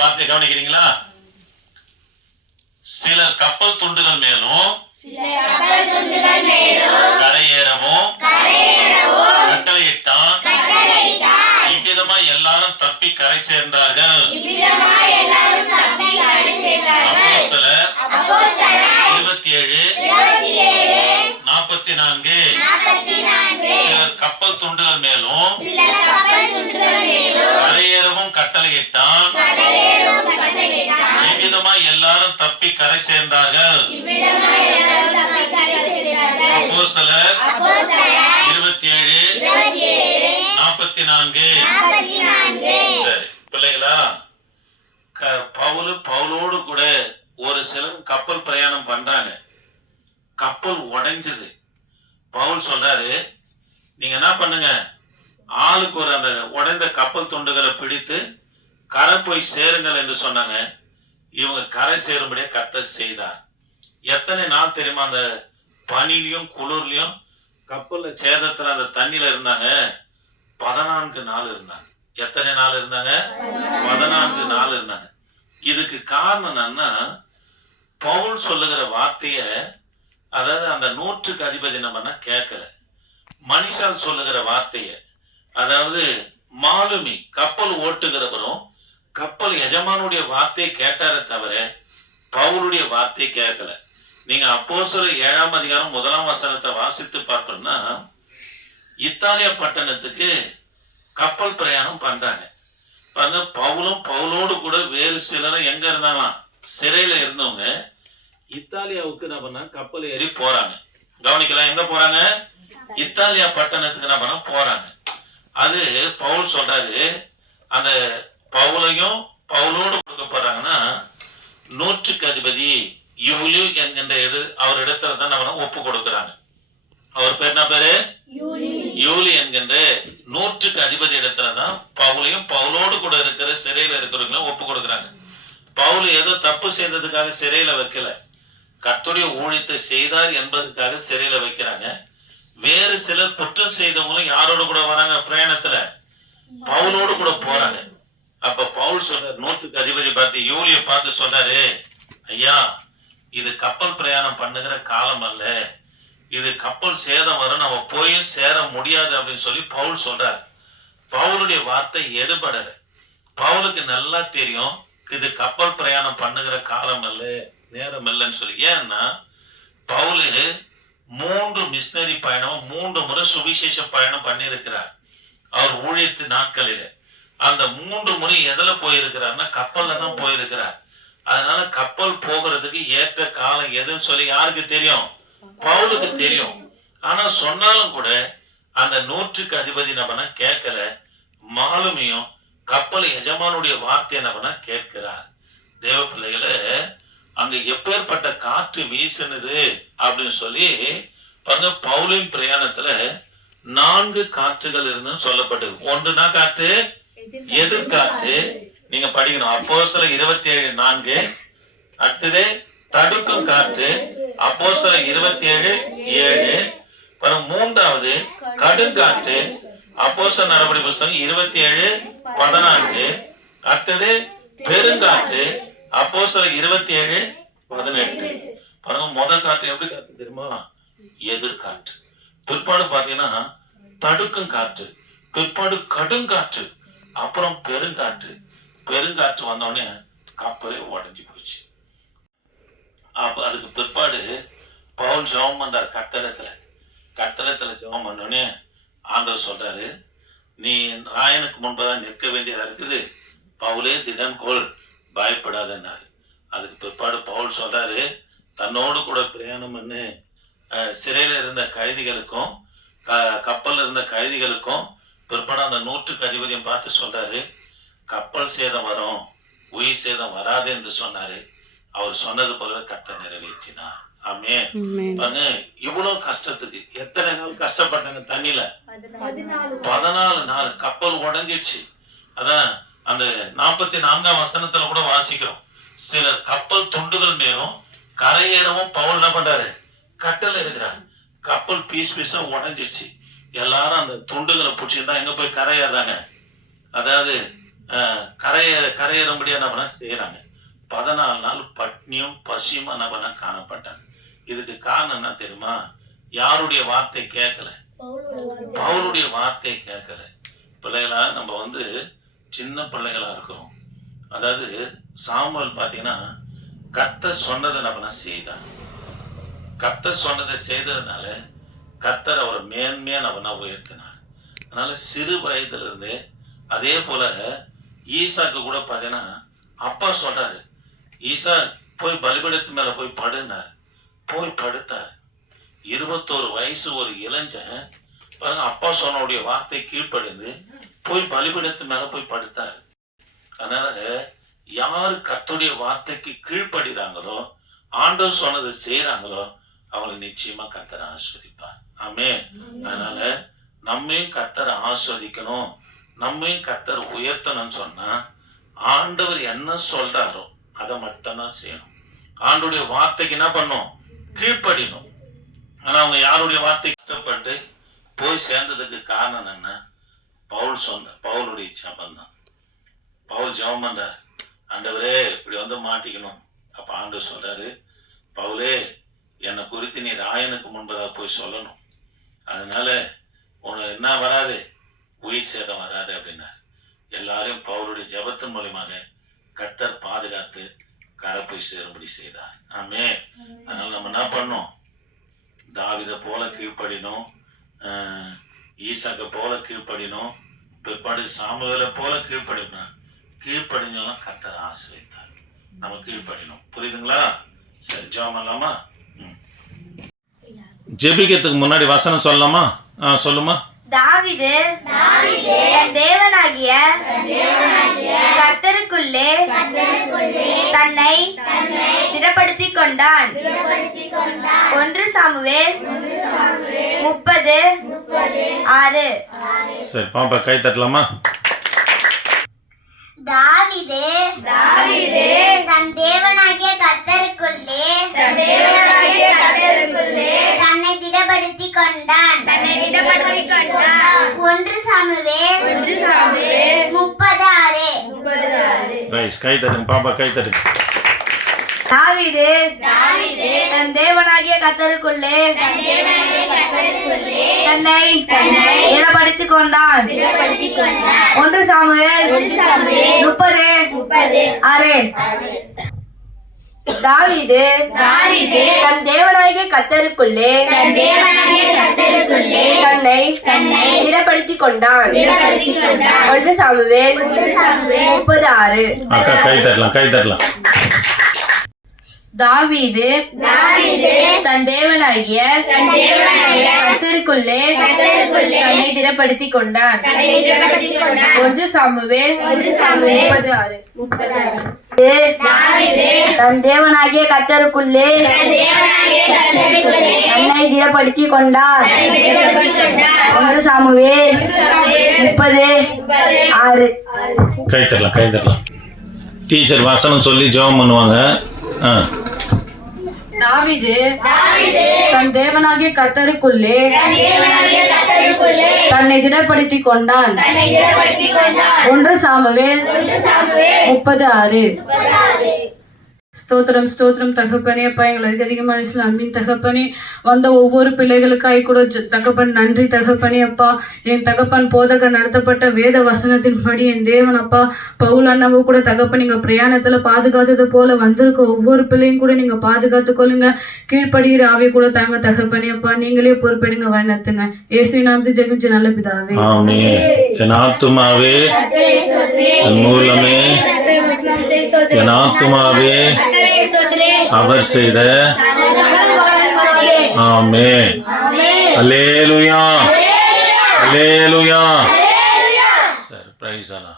வார்த்தையை கவனிக்கிறீங்களா? சிலர் கப்பல் துண்டுகள் மேலும் கரையேறவும் கட்டளையிட்டான் இவ்விதமா எல்லாரும் தப்பி கரை சேர்ந்தார்கள். இருபத்தி ஏழு நாற்பத்தி நான்கு. துண்டுகள் மேலும் கரையேறவும் கட்டளையிட்டான். இவ்விதமா எல்லாரும் தப்பி கரை சேர்ந்தார்கள். அப்போஸ்தலர் இருபத்தி ஏழு நாற்பத்தி நான்கு சரி பிள்ளைகளா க- பவுலு பவுலோடு கூட ஒரு சிலர் கப்பல் பிரயாணம் பண்றாங்க. கப்பல் உடைஞ்சது. பவுல் சொல்றாரு நீங்க என்ன பண்ணுங்க? ஆளுக்கு ஒரு அந்த உடைந்த கப்பல் துண்டுகளை பிடித்து கரை போய் சேருங்கள் என்று சொன்னாங்க. இவங்க கரை சேரும்படியே கத்த செய்தார். எத்தனை நாள் தெரியுமா அந்த பனிலையும் குளிர்லயும் கப்பல்ல சேதத்துல அந்த தண்ணியில இருந்தாங்க? பதினான்கு நாள் இருந்தாங்க. எத்தனை நாள் இருந்தாங்க? பதினான்கு நாள் இருந்தாங்க. இதுக்கு காரணம் என்னன்னா பவுல் சொல்லுகிற வார்த்தைய அதாவது அந்த நூற்றுக்கு அதிபதி நம்ம கேட்கல. மனிஷால் சொல்லுகிற வார்த்தையை அதாவது மாலுமி கப்பல் ஓட்டுகிறவரும் கப்பல் எஜமானுடைய வார்த்தையை கேட்டாரே தவிர பவுலுடைய வார்த்தையை கேட்கல. நீங்க அப்போஸ்தலர் ஏழாம் அதிகாரம் முதலாம் வசனத்தை வாசித்து பார்க்கணும்னா இத்தாலிய பட்டணத்துக்கு கப்பல் பிரயாணம் பண்றாங்க. பாருங்க பவுலும் பவுலோடு கூட வேறு சிலரும் எங்க இருந்தாங்களாம்? சிறையில இருந்தவங்க இத்தாலியாவுக்கு என்ன பண்ணா கப்பல் ஏறி போறாங்க. கவனிக்கலாம் எங்க போறாங்க? இத்தாலியா பட்டணத்துக்கு என்ன பண்ண போறாங்க. அது பவுல் சொல்றாரு அந்த பவுலையும் பவுலோடு கொடுக்க போறாங்கன்னா நூற்றுக்கு அதிபதி யூலியு என்கின்ற எது அவர் இடத்துல தான் நம்ம ஒப்பு கொடுக்குறாங்க. அவர் பேர் என்ன பேரு? யூலி என்கின்ற நூற்றுக்கு அதிபதி இடத்துல தான் பவுலையும் பவுலோடு கூட இருக்கிற சிறையில இருக்கிறவங்களும் ஒப்பு கொடுக்குறாங்க. பவுல் ஏதோ தப்பு செய்ததுக்காக சிறையில வைக்கல. கர்த்தருடைய ஊழியத்தை செய்தார் என்பதற்காக சிறையில வைக்கிறாங்க. சிலர் குற்றம் செய்தவங்களும் யாரோட கூட வராங்க? பிரயாணத்துல. பவுலோடு கூட போறாங்க. அப்ப பவுல் சொல்றாரு நூத்துக்கு அதிபதி பார்த்து யூலிய பார்த்து சொன்னாரு ஐயா இது கப்பல் பிரயாணம் பண்ணுகிற காலம் அல்ல. இது கப்பல் சேதம் வரும் நம்ம போய் சேர முடியாது அப்படின்னு சொல்லி பவுல் சொல்றாரு. பவுலுடைய வார்த்தை எடுபடல. பவுலுக்கு நல்லா தெரியும் இது கப்பல் பிரயாணம் பண்ணுகிற காலம் அல்ல நேரம் இல்லைன்னு சொல்லி. ஏன்னா பவுலு மூன்று மிஷினரி பயணம் மூன்று முறை சுவிசேஷ பயணம் பண்ணியிருக்கிறார். அவர் ஊழியத்து நாட்களில. அந்த மூன்று முறை எதுல போயிருக்கிறார்னா கப்பல்ல தான் போயிருக்கிறார். அதனால கப்பல் போகிறதுக்கு ஏற்ற காலம் எதுன்னு சொல்லி யாருக்கு தெரியும்? பவுலுக்கு தெரியும். ஆனா சொன்னாலும் கூட அந்த நூற்றுக்கு அதிபதி நபனா கேட்கல. மாலுமியும் கப்பல் எஜமானுடைய வார்த்தை நபனா கேட்கிறார். தேவ பிள்ளைகளை அங்க எப்பேற்பட்ட காற்று வீசினது அப்படின்னு சொல்லி பங்க பவுலின் பிரயாணத்துல நான்கு காற்றுகள் இருந்துன்னு சொல்லப்பட்டது. ஒன்றுனா காற்று எதிர்காற்று. நீங்க படிக்கணும். அப்போஸ்தல இருபத்தி ஏழு நான்கு. அடுத்தது தடுக்கும் காற்று. அப்போஸ்தல இருபத்தி ஏழு. ஏழு அப்புறம் மூன்றாவது கடுங்காற்று. அப்போஸ்தல நடவடிக்கை புஸ்தகம் இருபத்தி ஏழு பதினான்கு. அடுத்தது பெருங்காற்று. அப்போ சில இருபத்தி ஏழு பதினெட்டு. பாருங்க முத காற்று எப்படி காற்று தெரியுமா? எதிர்காற்று. பிற்பாடு பாத்தீங்கன்னா தடுக்கும் காற்று. பிற்பாடு கடுங்காற்று அப்புறம் பெருங்காற்று. பெருங்காற்று வந்தோடனே கப்பலே உடஞ்சி போச்சு. அப்ப அதுக்கு பிற்பாடு பவுல் ஜெபம் பண்றார் கத்தடத்துல கத்தடத்துல ஜெபம் பண்ணோடனே ஆண்டவர் சொல்றாரு நீ ராயனுக்கு முன்பதான் நிற்க வேண்டியதா இருக்குது. பவுலே திடன் கோல் பயப்படாதன்னாரு அதுக்கு பிற்பாடு பவுல் சொல்றாரு தன்னோடு கூட பிரயாணம் பண்ணு சிறையில இருந்த கைதிகளுக்கும் க- கப்பல்ல இருந்த கைதிகளுக்கும் பிற்பாடு அந்த நூற்றுக்கு அதிபதியும் பார்த்து சொல்றாரு கப்பல் சேதம் வரும் உயிர் சேதம் வராது என்று சொன்னாரு. அவர் சொன்னது போலவே கர்த்தர் நிறைவேற்றினார். ஆமே பாருங்க இவ்வளவு கஷ்டத்துக்கு எத்தனை நாள் கஷ்டப்பட்டாங்க தண்ணியில? பதினாலு நாள் கப்பல் உடைஞ்சிடுச்சு. அதான் அந்த நாற்பத்தி நான்காம் வசனத்துல கூட வாசிக்கிறோம். சிலர் கப்பல் துண்டுகள் மேலும் கரையேறவும் பவுல் என்ன பண்றாரு? கட்டல் எடுக்கிறார். கப்பல் பீஸ் பீஸா உடைஞ்சிடுச்சு எல்லாரும் அந்த துண்டுகளை பிடிச்சிருந்தா எங்க போய் கரையேறாங்க? அதாவது அஹ், கரைய கரையேறும்படியா என்ன பண்ண செய்யறாங்க பதினாலு நாள் பட்னியும் பசியுமா என்ன பண்ண காணப்பட்டாங்க. இதுக்கு காரணம் என்ன தெரியுமா? யாருடைய வார்த்தை கேட்கல? பவுலுடைய வார்த்தை கேட்கல. பிள்ளைகளா நம்ம வந்து சின்ன பிள்ளைகளாக இருக்கிறோம் அதாவது சாமுவல் பார்த்தீங்கன்னா கத்த சொன்னதை நம்ம செய்தான் கத்த சொன்னதை செய்ததுனால கத்தர் அவரை மேன்மையாக நம்ம உயர்த்தினார். அதனால சிறு வயதுல இருந்தே அதே போல ஈசாக்கு கூட பார்த்தீங்கன்னா அப்பா சொல்றாரு ஈசா போய் பலிபீடத்து மேல போய் படுனார் போய் படுத்தார். இருபத்தோரு வயசு ஒரு இளைஞன் பாருங்க அப்பா சொன்னோடைய வார்த்தை கீழ்ப்படிந்து போய் பலிபீடத்து மேல போய் படுத்தார். அதனால யார் கர்த்தருடைய வார்த்தைக்கு கீழ்ப்படுகிறாங்களோ ஆண்டவர் சொன்னதை செய்யறாங்களோ அவங்களை நிச்சயமா கர்த்தரை ஆஸ்வதிப்பார் ஆமே அதனால நம்மையும் கர்த்தரை ஆஸ்வதிக்கணும் நம்மையும் கர்த்தர் உயர்த்தணும்னு சொன்னா ஆண்டவர் என்ன சொல்றாரோ அதை மட்டும்தான் செய்யணும். ஆண்டுடைய வார்த்தைக்கு என்ன பண்ணும்? கீழ்ப்படிணும். ஆனா அவங்க யாருடைய வார்த்தை கஷ்டப்பட்டு போய் சேர்ந்ததுக்கு காரணம் என்ன? பவுல் சொன்ன பவுலுடைய ஜபம் தான் பவுல் ஜெபம் பண்றார். ஆண்டவரே இப்படி வந்து மாட்டிக்கணும். அப்ப ஆண்டவர் சொல்றாரு பவுலே என்னை குறித்து நீ ராயனுக்கு முன்பதாக போய் சொல்லணும். அதனால உனக்கு என்ன வராது? உயிர் சேதம் வராது அப்படின்னார். எல்லாரையும் பவுலுடைய ஜெபத்தின் மூலியமாக கர்த்தர் பாதுகாத்து கரை போய் சேரும்படி செய்தார். ஆமே அதனால நம்ம என்ன பண்ணோம் தாவித போல கீழ்ப்படினோம் ஈசாக்க போல கீழ்ப்படினோம். பிற்பாடு சாமுவேலை போல கீழ்ப்படினோம் கீழ்ப்படிஞ்சோம்னா கர்த்தர் ஆசிரியத்தார். நம்ம கீழ்ப்படினோம். புரியுதுங்களா? சரி ஜெபம் பண்ணலாமா? ம். ஜெபிக்கிறதுக்கு முன்னாடி வசனம் சொல்லலாமா? ஆ சொல்லுமா? தாவிது தேவனாகிய கர்த்தருக்குள்ளே தன்னை திடப்படுத்திக் கொண்டான் ஒன்று சாமுவேல் ஆறு. சரி பாப்பா கை தட்டலாமா? தாவிது. தாவிது. தன் தேவனாகிய கர்த்தருக்குள்ளே. தன் தேவனாகிய கர்த்தருக்குள்ளே. தன்னை திடப்படுத்திக் கொண்டான். தன்னை திடப்படுத்திக் கொண்டான். ஒன்று சாமுவேல் ஒன்று சாமுவேல் முப்பது ஆறு. ரைஸ் கை தட்டுங்க பாப்பா கை தட்டுங்க. தாவிது தன் தேவனாகிய கர்த்தருக்குள்ளே தன்னை திடப்படுத்திக் கொண்டான். ஒன்று சாமுவேல் முப்பது ஆறு. தாவீது தன் தேவனாகிய கத்தருக்குள்ளே தன்னை திடப்படுத்திக் கொண்டான். ஒன்று சாமுவேல் முப்பது ஆறு. அக்கா கை தட்டலாம் கை தட்டலாம். தாவீது தன் தேவனாகிய கத்தருக்குள்ளே தன்னை திடப்படுத்திக் கொண்டான் ஒன்று சாமுவேல் முப்பது ஆறு தன் தேவனாகிய கத்தருக்குள்ளே தன்னை திடப்படுத்திக் கொண்டார். ஒன்று சாமுவேல் முப்பது ஆறு. கை தட்டலாம். டீச்சர் வசனம் சொல்லி ஜெபம் பண்ணுவாங்க. ஆ. தாவீது தன் தேவனாகிய கத்தருக்குள்ளே தன்னை திடப்படுத்திக் கொண்டான். ஒன்று சாமுவேல் முப்பது ஆறு. ஸ்தோத்திரம் ஸ்தோத்திரம். தகப்பனே அப்பா எங்களை அதிக அதிகமாக சில அன்பின் தகப்பனே வந்த ஒவ்வொரு பிள்ளைகளுக்காய் கூட ஜ- தகப்பன் நன்றி தகப்பனே அப்பா. என் தகப்பன் போதக நடத்தப்பட்ட வேத வசனத்தின்படி என் தேவன் அப்பா. பவுல் அண்ணாவை கூட தகப்பன் நீங்க பிரயாணத்துல பாதுகாத்தது போல வந்திருக்க ஒவ்வொரு பிள்ளையும் கூட நீங்க பாதுகாத்து கொள்ளுங்க. கீழ்ப்படுகிற ஆவி கூட தாங்க தகப்பனே அப்பா. நீங்களே பொறுப்பெடுங்க வழிநடத்துங்க. ஏசு நாம் ஜெகிஞ்சு நல்ல பிதாவே. என் ஆத்துமாவே மூலமே என் ஆத்துமாவே அவர் செய்த ஆமே அலேலுயா அலேலுயா சரி பிரைஸ் அண்ணா